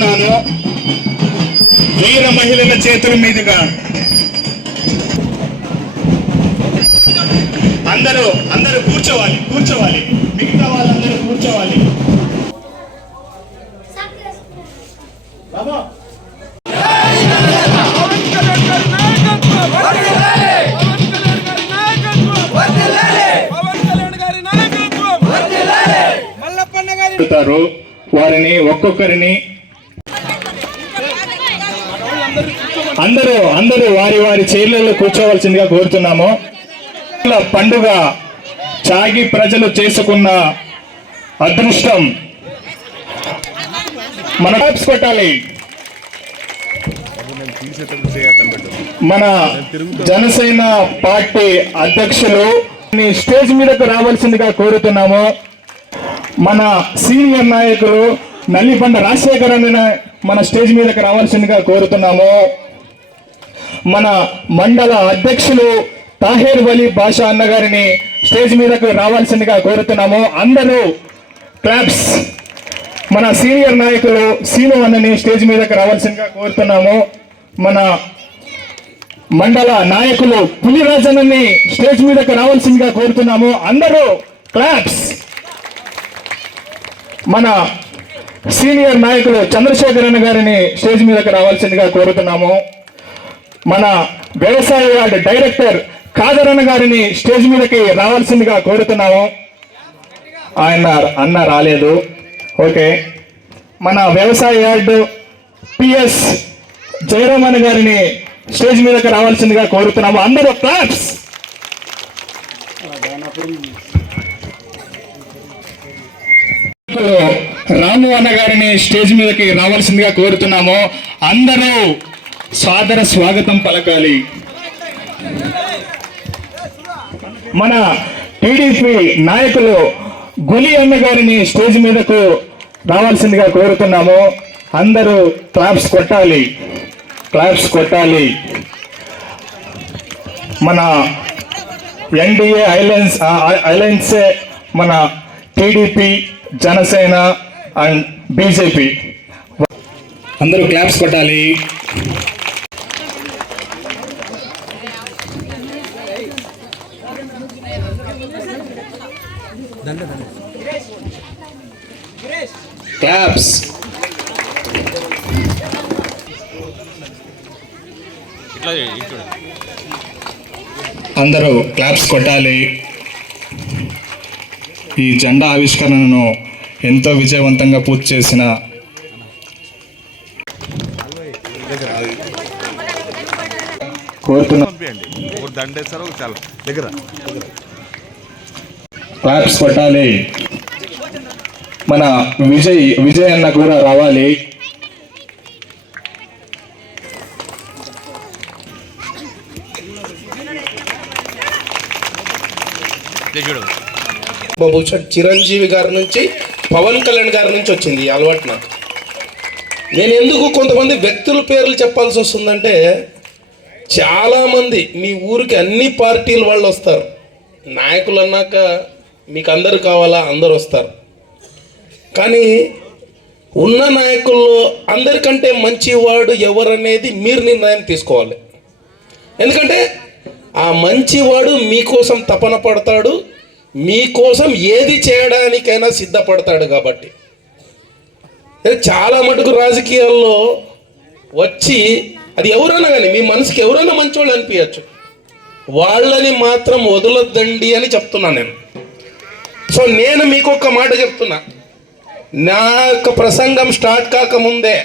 కోరుతున్నాను వీర మహిళల చేతుల మీదుగా. అందరూ అందరూ కూర్చోవాలి కూర్చోవాలి. మిగతా వాళ్ళందరూ కూర్చోవాలి. బాబా పవన్ కళ్యాణ్ గారి నాయకత్వం మల్లప్పన్న గారి అడుగుతారు వారిని ఒక్కొక్కరిని అందరూ అందరూ వారి వారి చైర్లలో కూర్చోవలసిందిగా కోరుతున్నాము. పండుగ చాగి ప్రజలు చేసుకున్న అదృష్టం. మన టాప్స్ కొట్టాలి. మన జనసేన పార్టీ అధ్యక్షులు స్టేజ్ మీదకు రావాల్సిందిగా కోరుతున్నాము. మన సీనియర్ నాయకులు నల్లిబండ రాజశేఖర్ మన స్టేజ్ మీదకి రావాల్సిందిగా కోరుతున్నాము. మన మండల అధ్యక్షులు తాహేర్ వలీ బాషా అన్నగారిని స్టేజ్ మీదకు రావాల్సిందిగా కోరుతున్నాము. అందరూ క్లాప్స్. మన సీనియర్ నాయకులు సీను అన్నని స్టేజ్ మీదకు రావాల్సిందిగా కోరుతున్నాము. మన మండల నాయకులు పులిరాజనని స్టేజ్ మీదకు రావాల్సిందిగా కోరుతున్నాము. అందరూ క్లాప్స్. మన సీనియర్ నాయకులు చంద్రశేఖర్ అన్న గారిని స్టేజ్ మీదకు రావాల్సిందిగా కోరుతున్నాము. మన వ్యవసాయ యార్డ్ డైరెక్టర్ కాదరన్న గారిని స్టేజ్ మీదకి రావాల్సిందిగా కోరుతున్నాము. ఆయన అన్న రాలేదు. ఓకే. మన వ్యవసాయ యార్డ్ పిఎస్ జయరామన్ గారిని స్టేజ్ మీదకి రావాల్సిందిగా కోరుతున్నాము. అందరూ క్లాప్స్! రాము అన్న గారిని స్టేజ్ మీదకి రావాల్సిందిగా కోరుతున్నాము. అందరూ సాదర స్వాగతం పలకాలి. మన టీడీపీ నాయకులు గులి అన్న గారిని స్టేజ్ మీదకు రావాల్సిందిగా కోరుతున్నాము. అందరూ క్లాప్స్ కొట్టాలి. క్లాప్స్ కొట్టాలి. మన ఎన్డీఏ ఐలైన్స్ ఐలైన్సే మన టీడీపీ జనసేన అండ్ బీజేపీ. అందరూ క్లాప్స్ కొట్టాలి. క్లాప్స్ అందరూ క్లాప్స్ కొట్టాలి. ఈ జెండా ఆవిష్కరణను ఎంతో విజయవంతంగా పూర్తి చేసిన కోరుతున్నాం దండేస్తారు చాలా. దగ్గర. క్లాప్స్ కొట్టాలి. మన విజయ్ విజయ్ అన్న కూడా రావాలి. బహుశా చిరంజీవి గారి నుంచి పవన్ కళ్యాణ్ గారి నుంచి వచ్చింది ఈ అలవాటు నాకు. నేను ఎందుకు కొంతమంది వ్యక్తుల పేర్లు చెప్పాల్సి వస్తుందంటే చాలామంది మీ ఊరికి అన్ని పార్టీల వాళ్ళు వస్తారు. నాయకులు అన్నాక మీకు అందరు కావాలా? అందరు వస్తారు. కానీ ఉన్న నాయకుల్లో అందరికంటే మంచివాడు ఎవరనేది మీరు నిర్ణయం తీసుకోవాలి. ఎందుకంటే ఆ మంచివాడు మీకోసం తపన పడతాడు మీకోసం ఏది చేయడానికైనా సిద్ధపడతాడు కాబట్టి. చాలా మటుకు రాజకీయాల్లో వచ్చి అది ఎవరైనా కానీ మీ మనసుకి ఎవరైనా మంచివాళ్ళు అనిపించచ్చు. వాళ్ళని మాత్రం వదలొద్దండి అని చెప్తున్నాను నేను. సో నేను మీకు ఒక మాట చెప్తున్నా. నా యొక్క ప్రసంగం స్టార్ట్ కాకముందే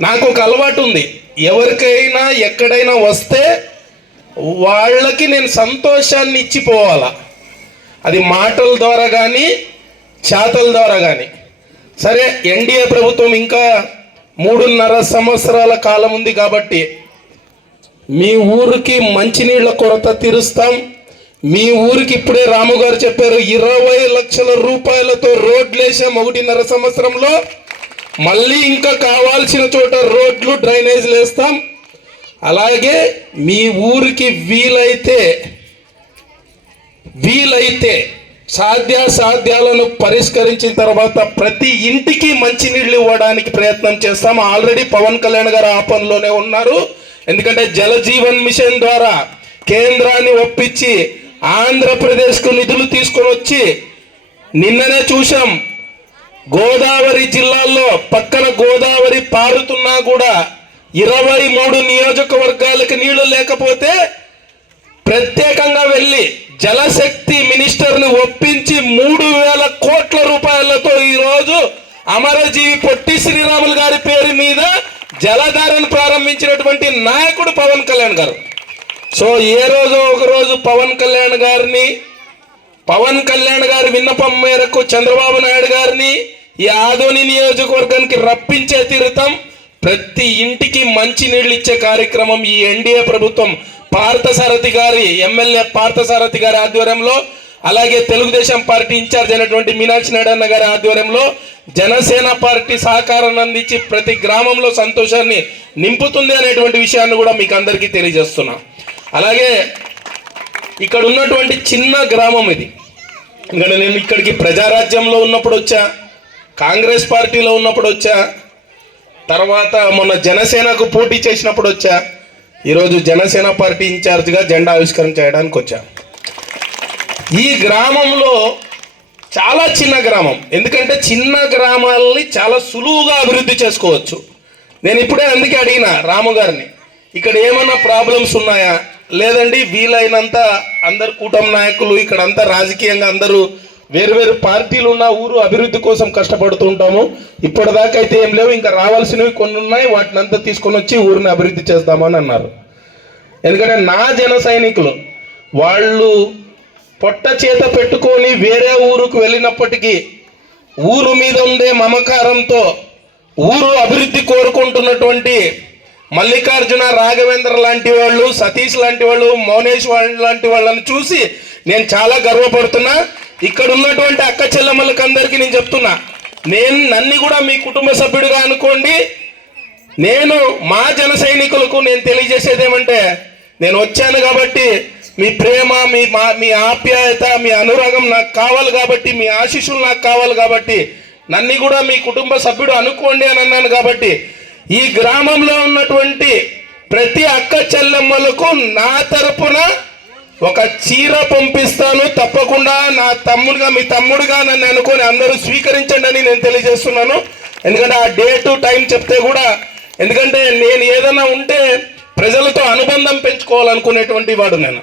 నాకు ఒక అలవాటు ఉంది. ఎవరికైనా ఎక్కడైనా వస్తే వాళ్ళకి నేను సంతోషాన్ని ఇచ్చిపోవాలా. అది మాటల ద్వారా కానీ చేతల ద్వారా కానీ సరే ఎన్డీఏ ప్రభుత్వం ఇంకా మూడున్నర సంవత్సరాల కాలం ఉంది కాబట్టి మీ ఊరికి మంచినీళ్ళ కొరత తీరుస్తాం. మీ ఊరికి ఇప్పుడే రాము గారు చెప్పారు ఇరవై లక్షల రూపాయలతో రోడ్లు వేసాం ఒకటిన్నర సంవత్సరంలో. మళ్ళీ ఇంకా కావాల్సిన చోట రోడ్లు డ్రైనేజ్లు వేస్తాం అలాగే మీ ఊరికి వీలైతే వీలైతే సాధ్యాసాధ్యాలను పరిష్కరించిన తర్వాత ప్రతి ఇంటికి మంచినీళ్ళు ఇవ్వడానికి ప్రయత్నం చేస్తాం. ఆల్రెడీ పవన్ కళ్యాణ్ గారు ఆ పనిలోనే ఉన్నారు. ఎందుకంటే జల జీవన్ మిషన్ ద్వారా కేంద్రాన్ని ఒప్పించి ఆంధ్రప్రదేశ్కు నిధులు తీసుకొని వచ్చి నిన్ననే చూశాం. గోదావరి జిల్లాల్లో పక్కన గోదావరి పారుతున్నా కూడా ఇరవై మూడు నియోజకవర్గాలకు నీళ్ళు లేకపోతే ప్రత్యేకంగా వెళ్ళి జలశక్తి మినిస్టర్ని ఒప్పించి మూడు వేల కోట్ల రూపాయలతో ఈరోజు అమరజీవి పొట్టి శ్రీరాములు గారి పేరు మీద జలధారను ప్రారంభించినటువంటి నాయకుడు పవన్ కళ్యాణ్ గారు. సో ఏ రోజు ఒక రోజు పవన్ కళ్యాణ్ గారిని పవన్ కళ్యాణ్ గారి విన్నపం మేరకు చంద్రబాబు నాయుడు గారిని ఈ ఆదోని నియోజకవర్గానికి రప్పించే తీరుతాం ప్రతి ఇంటికి మంచి నీళ్ళు ఇచ్చే కార్యక్రమం ఈ ఎన్డీఏ ప్రభుత్వం పార్థసారథి గారి ఎమ్మెల్యే పార్థసారథి గారి ఆధ్వర్యంలో అలాగే తెలుగుదేశం పార్టీ ఇన్ఛార్జ్ అయినటువంటి మీనాక్షి నాయుడు అన్న గారి ఆధ్వర్యంలో జనసేన పార్టీ సహకారాన్ని అందించి ప్రతి గ్రామంలో సంతోషాన్ని నింపుతుంది అనేటువంటి విషయాన్ని కూడా మీకు అందరికీ తెలియజేస్తున్నా. అలాగే ఇక్కడ ఉన్నటువంటి చిన్న గ్రామం ఇది. ఇంకా నేను ఇక్కడికి ప్రజారాజ్యంలో ఉన్నప్పుడు వచ్చా కాంగ్రెస్ పార్టీలో ఉన్నప్పుడు వచ్చా తర్వాత మొన్న జనసేనకు పోటీ చేసినప్పుడు వచ్చా ఈరోజు జనసేన పార్టీ ఇన్ఛార్జ్గా జెండా ఆవిష్కరణ చేయడానికి వచ్చా. ఈ గ్రామంలో చాలా చిన్న గ్రామం. ఎందుకంటే చిన్న గ్రామాలని చాలా సులువుగా అభివృద్ధి చేసుకోవచ్చు. నేను ఇప్పుడే అందుకే అడిగిన రాము గారిని ఇక్కడ ఏమైనా ప్రాబ్లమ్స్ ఉన్నాయా? లేదండి వీలైనంత అందరు కూటమి నాయకులు ఇక్కడ అంతా రాజకీయంగా అందరూ వేరు వేరు పార్టీలు ఉన్న ఊరు అభివృద్ధి కోసం కష్టపడుతూ ఉంటాము ఇప్పటిదాకా అయితే ఏం లేవు ఇంకా రావాల్సినవి కొన్ని ఉన్నాయి వాటిని అంతా తీసుకొని వచ్చి ఊరిని అభివృద్ధి చేస్తామని అన్నారు. ఎందుకంటే నా జన సైనికులు వాళ్ళు పొట్ట చేత పెట్టుకొని వేరే ఊరుకు వెళ్ళినప్పటికీ ఊరు మీద ఉండే మమకారంతో ఊరు అభివృద్ధి కోరుకుంటున్నటువంటి మల్లికార్జున రాఘవేంద్ర లాంటి వాళ్ళు సతీష్ లాంటి వాళ్ళు మౌనేష్ లాంటి వాళ్ళని చూసి నేను చాలా గర్వపడుతున్నా. ఇక్కడ ఉన్నటువంటి అక్క చెల్లెమ్మలకి అందరికీ నేను చెప్తున్నా. నేను నన్ను కూడా మీ కుటుంబ సభ్యుడిగా అనుకోండి. నేను మా జన సైనికులకు నేను తెలియజేసేది ఏమంటే నేను వచ్చాను కాబట్టి మీ ప్రేమ మీ మా మీ ఆప్యాయత మీ అనురాగం నాకు కావాలి కాబట్టి మీ ఆశీస్సులు నాకు కావాలి కాబట్టి నన్ను కూడా మీ కుటుంబ సభ్యుడు అనుకోండి అని అన్నాను కాబట్టి ఈ గ్రామంలో ఉన్నటువంటి ప్రతి అక్క చెల్లెమ్మలకు నా తరపున ఒక చీర పంపిస్తాను. తప్పకుండా నా తమ్ముడుగా మీ తమ్ముడుగా నన్ను అనుకొని అందరూ స్వీకరించండి అని నేను తెలియజేస్తున్నాను. ఎందుకంటే ఆ డేటు టైం చెప్తే కూడా ఎందుకంటే నేను ఏదైనా ఉంటే ప్రజలతో అనుబంధం పెంచుకోవాలనుకునేటువంటి వాడు నేను.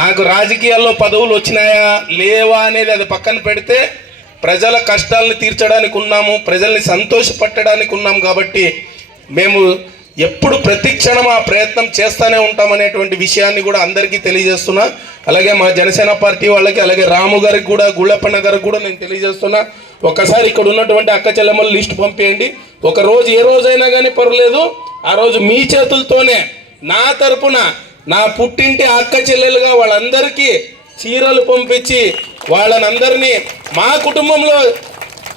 నాకు రాజకీయాల్లో పదవులు వచ్చినాయా లేవా అనేది అది పక్కన పెడితే ప్రజల కష్టాలను తీర్చడానికి ఉన్నాము ప్రజల్ని సంతోషపెట్టడానికి ఉన్నాం కాబట్టి మేము ఎప్పుడు ప్రతి క్షణం ఆ ప్రయత్నం చేస్తూనే ఉంటామనేటువంటి విషయాన్ని కూడా అందరికీ తెలియజేస్తున్నా. అలాగే మా జనసేన పార్టీ వాళ్ళకి అలాగే రాము గారికి కూడా గుళ్ళప్పన్న గారికి కూడా నేను తెలియజేస్తున్నా. ఒక్కసారి ఇక్కడ ఉన్నటువంటి అక్క చెల్లెమ్మల లిస్ట్ పంపేయండి. ఒక రోజు ఏ రోజైనా కానీ పర్వాలేదు. ఆ రోజు మీ చేతులతోనే నా తరపున నా పుట్టింటి అక్క చెల్లెలుగా వాళ్ళందరికీ చీరలు పంపించి వాళ్ళనందరినీ మా కుటుంబంలో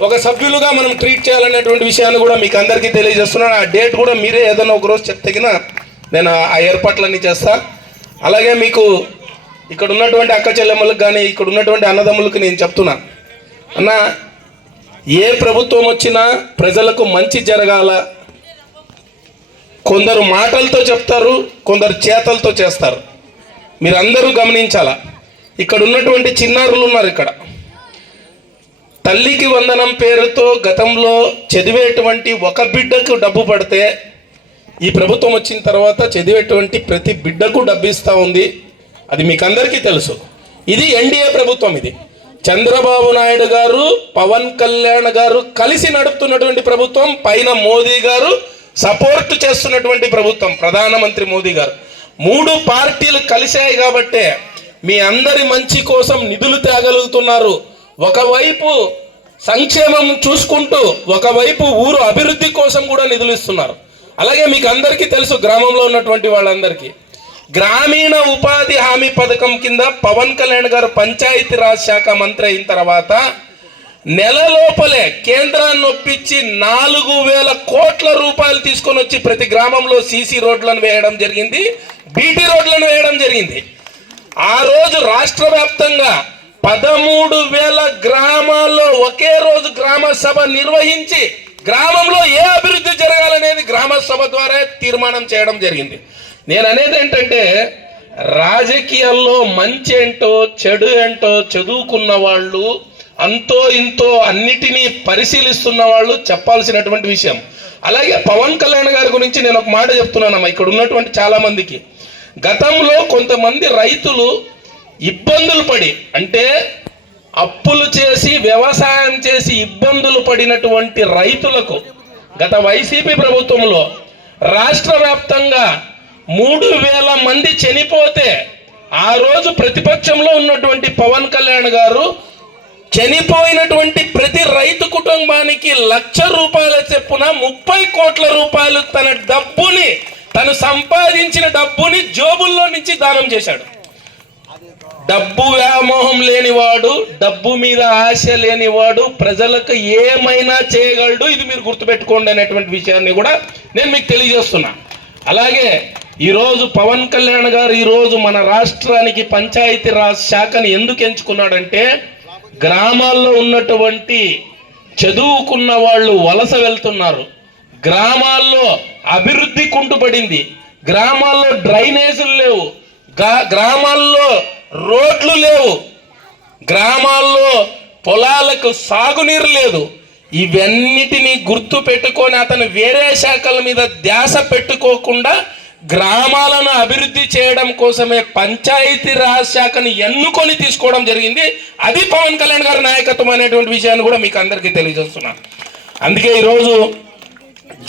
ఒక సభ్యులుగా మనం ట్రీట్ చేయాలనేటువంటి విషయాన్ని కూడా మీకు అందరికీ తెలియజేస్తున్నాను. ఆ డేట్ కూడా మీరే ఏదైనా ఒక రోజు చెప్తగిన నేను ఆ ఏర్పాట్లన్నీ చేస్తా. అలాగే మీకు ఇక్కడ ఉన్నటువంటి అక్క చెల్లెమ్మలకు కానీ ఇక్కడ ఉన్నటువంటి అన్నదమ్ములకు నేను చెప్తున్నా. అన్న ఏ ప్రభుత్వం వచ్చినా ప్రజలకు మంచి జరగాల. కొందరు మాటలతో చెప్తారు కొందరు చేతలతో చేస్తారు. మీరందరూ గమనించాలా? ఇక్కడ ఉన్నటువంటి చిన్నారులు ఉన్నారు ఇక్కడ. తల్లికి వందనం పేరుతో గతంలో చదివేటువంటి ఒక బిడ్డకు డబ్బు పడితే ఈ ప్రభుత్వం వచ్చిన తర్వాత చదివేటువంటి ప్రతి బిడ్డకు డబ్బు ఇస్తూ ఉంది. అది మీకు అందరికీ తెలుసు. ఇది ఎన్డీఏ ప్రభుత్వం ఇది. చంద్రబాబు నాయుడు గారు పవన్ కళ్యాణ్ గారు కలిసి నడుపుతున్నటువంటి ప్రభుత్వం పైన మోదీ గారు సపోర్ట్ చేస్తున్నటువంటి ప్రభుత్వం ప్రధానమంత్రి మోదీ గారు. మూడు పార్టీలు కలిశాయి కాబట్టే మీ అందరి మంచి కోసం నిధులు తేగలుగుతున్నారు. ఒకవైపు సంక్షేమం చూసుకుంటూ ఒకవైపు ఊరు అభివృద్ధి కోసం కూడా నిధులు ఇస్తున్నారు. అలాగే మీకు అందరికీ తెలుసు గ్రామంలో ఉన్నటువంటి వాళ్ళందరికీ. గ్రామీణ ఉపాధి హామీ పథకం కింద పవన్ కళ్యాణ్ గారు పంచాయతీ రాజ్ శాఖ మంత్రి అయిన తర్వాత నెల లోపలే కేంద్రాన్ని ఒప్పించి నాలుగు వేల కోట్ల రూపాయలు తీసుకొని వచ్చి ప్రతి గ్రామంలో సీసీ రోడ్లను వేయడం జరిగింది బీటీ రోడ్లను వేయడం జరిగింది. ఆ రోజు రాష్ట్ర వ్యాప్తంగా పదమూడు వేల గ్రామాల్లో ఒకే రోజు గ్రామ సభ నిర్వహించి గ్రామంలో ఏ అభివృద్ధి జరగాలనేది గ్రామ సభ ద్వారా తీర్మానం చేయడం జరిగింది. నేను అనేది ఏంటంటే రాజకీయాల్లో మంచి ఏంటో చెడు ఏంటో చదువుకున్న వాళ్ళు అంతో ఇంతో అన్నిటినీ పరిశీలిస్తున్న వాళ్ళు చెప్పాల్సినటువంటి విషయం. అలాగే పవన్ కళ్యాణ్ గారి గురించి నేను ఒక మాట చెప్తున్నానమ్మా ఇక్కడ ఉన్నటువంటి చాలామందికి. గతంలో కొంతమంది రైతులు ఇబ్బందులు పడి అంటే అప్పులు చేసి వ్యవసాయం చేసి ఇబ్బందులు పడినటువంటి రైతులకు గత వైసీపీ ప్రభుత్వంలో రాష్ట్ర వ్యాప్తంగా మూడు వేల మంది చనిపోతే ఆ రోజు ప్రతిపక్షంలో ఉన్నటువంటి పవన్ కళ్యాణ్ గారు చనిపోయినటువంటి ప్రతి రైతు కుటుంబానికి లక్ష రూపాయల చెప్పున ముప్పై కోట్ల రూపాయలు తన డబ్బుని తను సంపాదించిన డబ్బుని జోబుల్లో నుంచి దానం చేశాడు. డబ్బు వ్యామోహం లేనివాడు డబ్బు మీద ఆశ లేనివాడు ప్రజలకు ఏమైనా చేయగలడు? ఇది మీరు గుర్తుపెట్టుకోండి అనేటువంటి విషయాన్ని కూడా నేను మీకు తెలియజేస్తున్నా. అలాగే ఈరోజు పవన్ కళ్యాణ్ గారు ఈరోజు మన రాష్ట్రానికి పంచాయతీ రాజ్ శాఖని ఎందుకు ఎంచుకున్నాడంటే గ్రామాల్లో ఉన్నటువంటి చదువుకున్న వాళ్ళు వలస వెళ్తున్నారు. గ్రామాల్లో అభివృద్ధి కుంటుపడింది. గ్రామాల్లో డ్రైనేజీలు లేవు. గ్రామాల్లో రోడ్లు లేవు. గ్రామాల్లో పొలాలకు సాగునీరు లేదు. ఇవన్నిటిని గుర్తు పెట్టుకొని అతను వేరే శాఖల మీద ధ్యాస పెట్టుకోకుండా గ్రామాలను అభివృద్ధి చేయడం కోసమే పంచాయతీ రాజ్ శాఖను ఎన్నుకొని తీసుకోవడం జరిగింది. అది పవన్ కళ్యాణ్ గారి నాయకత్వం అనేటువంటి విషయాన్ని కూడా మీకు అందరికీ తెలియజేస్తున్నాను అందుకే ఈరోజు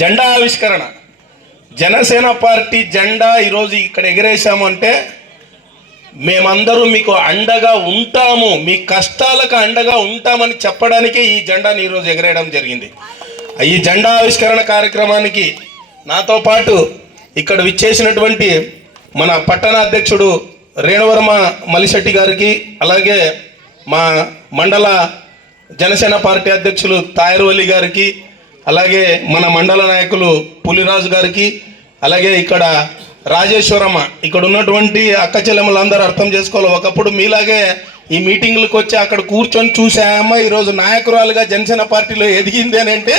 జెండా ఆవిష్కరణ. జనసేన పార్టీ జెండా ఈరోజు ఇక్కడ ఎగరేశాము అంటే మేమందరూ మీకు అండగా ఉంటాము మీ కష్టాలకు అండగా ఉంటామని చెప్పడానికే ఈ జెండాని ఈరోజు ఎగరేయడం జరిగింది. ఈ జెండా ఆవిష్కరణ కార్యక్రమానికి నాతో పాటు ఇక్కడ విచ్చేసినటువంటి మన పట్టణ అధ్యక్షుడు రేణువర్మ మలిశెట్టి గారికి అలాగే మా మండల జనసేన పార్టీ అధ్యక్షులు తాయరువల్లి గారికి అలాగే మన మండల నాయకులు పులిరాజు గారికి అలాగే ఇక్కడ రాజేశ్వరమ్మ ఇక్కడ ఉన్నటువంటి అక్క చెల్లెమ్మలందరూ అర్థం చేసుకోవాలి. ఒకప్పుడు మీలాగే ఈ మీటింగ్లకు వచ్చి అక్కడ కూర్చొని చూసామా ఈరోజు నాయకురాలుగా జనసేన పార్టీలో ఎదిగింది అని అంటే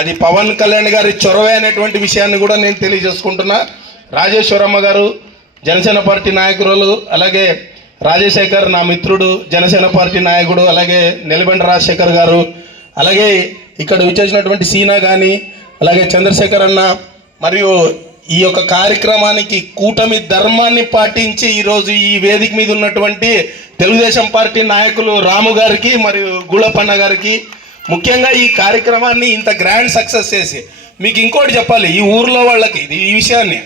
అది పవన్ కళ్యాణ్ గారి చొరవే అనేటువంటి విషయాన్ని కూడా నేను తెలియజేసుకుంటున్నా. రాజేశ్వరమ్మ గారు జనసేన పార్టీ నాయకురాలు అలాగే రాజశేఖర్ నా మిత్రుడు జనసేన పార్టీ నాయకుడు అలాగే నెలబండ రాజశేఖర్ గారు అలాగే ఇక్కడ విచ్చేసినటువంటి సీనా కానీ అలాగే చంద్రశేఖర్ అన్న మరియు ఈ యొక్క కార్యక్రమానికి కూటమి ధర్మాన్ని పాటించి ఈరోజు ఈ వేదిక మీద ఉన్నటువంటి తెలుగుదేశం పార్టీ నాయకులు రాము గారికి మరియు గుళపన్న గారికి ముఖ్యంగా ఈ కార్యక్రమాన్ని ఇంత గ్రాండ్ సక్సెస్ చేసి మీకు ఇంకోటి చెప్పాలి ఈ ఊర్లో వాళ్ళకి ఇది ఈ విషయాన్ని.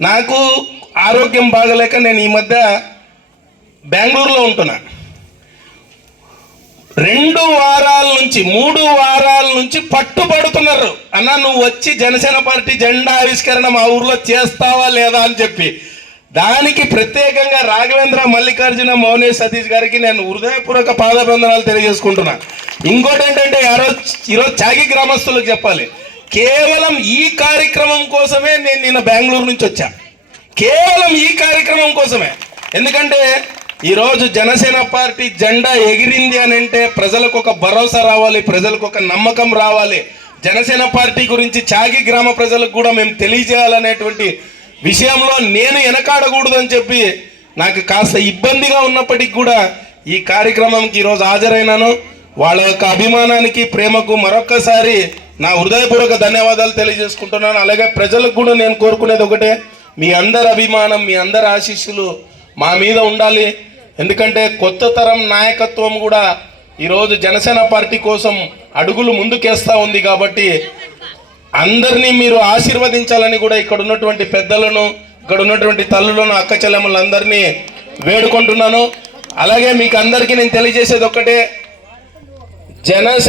నాకు ఆరోగ్యం బాగలేక నేను ఈ మధ్య బెంగళూరులో ఉంటున్నాను రెండు వారాల నుంచి మూడు వారాల నుంచి పట్టుబడుతున్నారు. అన్న నువ్వు వచ్చి జనసేన పార్టీ జెండా ఆవిష్కరణ మా ఊర్లో చేస్తావా లేదా అని చెప్పి. దానికి ప్రత్యేకంగా రాఘవేంద్ర మల్లికార్జున మౌనేష్ సతీష్ గారికి నేను హృదయపూర్వక పాదబంధనాలు తెలియజేసుకుంటున్నా. ఇంకోటి ఏంటంటే ఈరోజు ఈరోజు చాగి గ్రామస్తులకు చెప్పాలి. కేవలం ఈ కార్యక్రమం కోసమే నేను నిన్న బెంగళూరు నుంచి వచ్చా. కేవలం ఈ కార్యక్రమం కోసమే. ఎందుకంటే ఈరోజు జనసేన పార్టీ జెండా ఎగిరింది అని అంటే ప్రజలకు ఒక భరోసా రావాలి ప్రజలకు ఒక నమ్మకం రావాలి. జనసేన పార్టీ గురించి చాగి గ్రామ ప్రజలకు కూడా మేము తెలియజేయాలనేటువంటి విషయంలో నేను వెనకాడకూడదు అని చెప్పి నాకు కాస్త ఇబ్బందిగా ఉన్నప్పటికీ కూడా ఈ కార్యక్రమంకి ఈరోజు హాజరైనాను. వాళ్ళ యొక్క అభిమానానికి ప్రేమకు మరొక్కసారి నా హృదయపూర్వక ధన్యవాదాలు తెలియజేసుకుంటున్నాను. అలాగే ప్రజలకు కూడా నేను కోరుకునేది ఒకటే మీ అందరి అభిమానం మీ అందరి ఆశీస్సులు మా మీద ఉండాలి. ఎందుకంటే కొత్త తరం నాయకత్వం కూడా ఈరోజు జనసేన పార్టీ కోసం అడుగులు ముందుకేస్తూ ఉంది కాబట్టి అందరినీ మీరు ఆశీర్వదించాలని కూడా ఇక్కడ ఉన్నటువంటి పెద్దలను ఇక్కడ ఉన్నటువంటి తల్లులను అక్క చెల్లెమ్మలందరినీ వేడుకుంటున్నాను. అలాగే మీకు అందరికీ నేను తెలియజేసేది ఒక్కటే జనసేన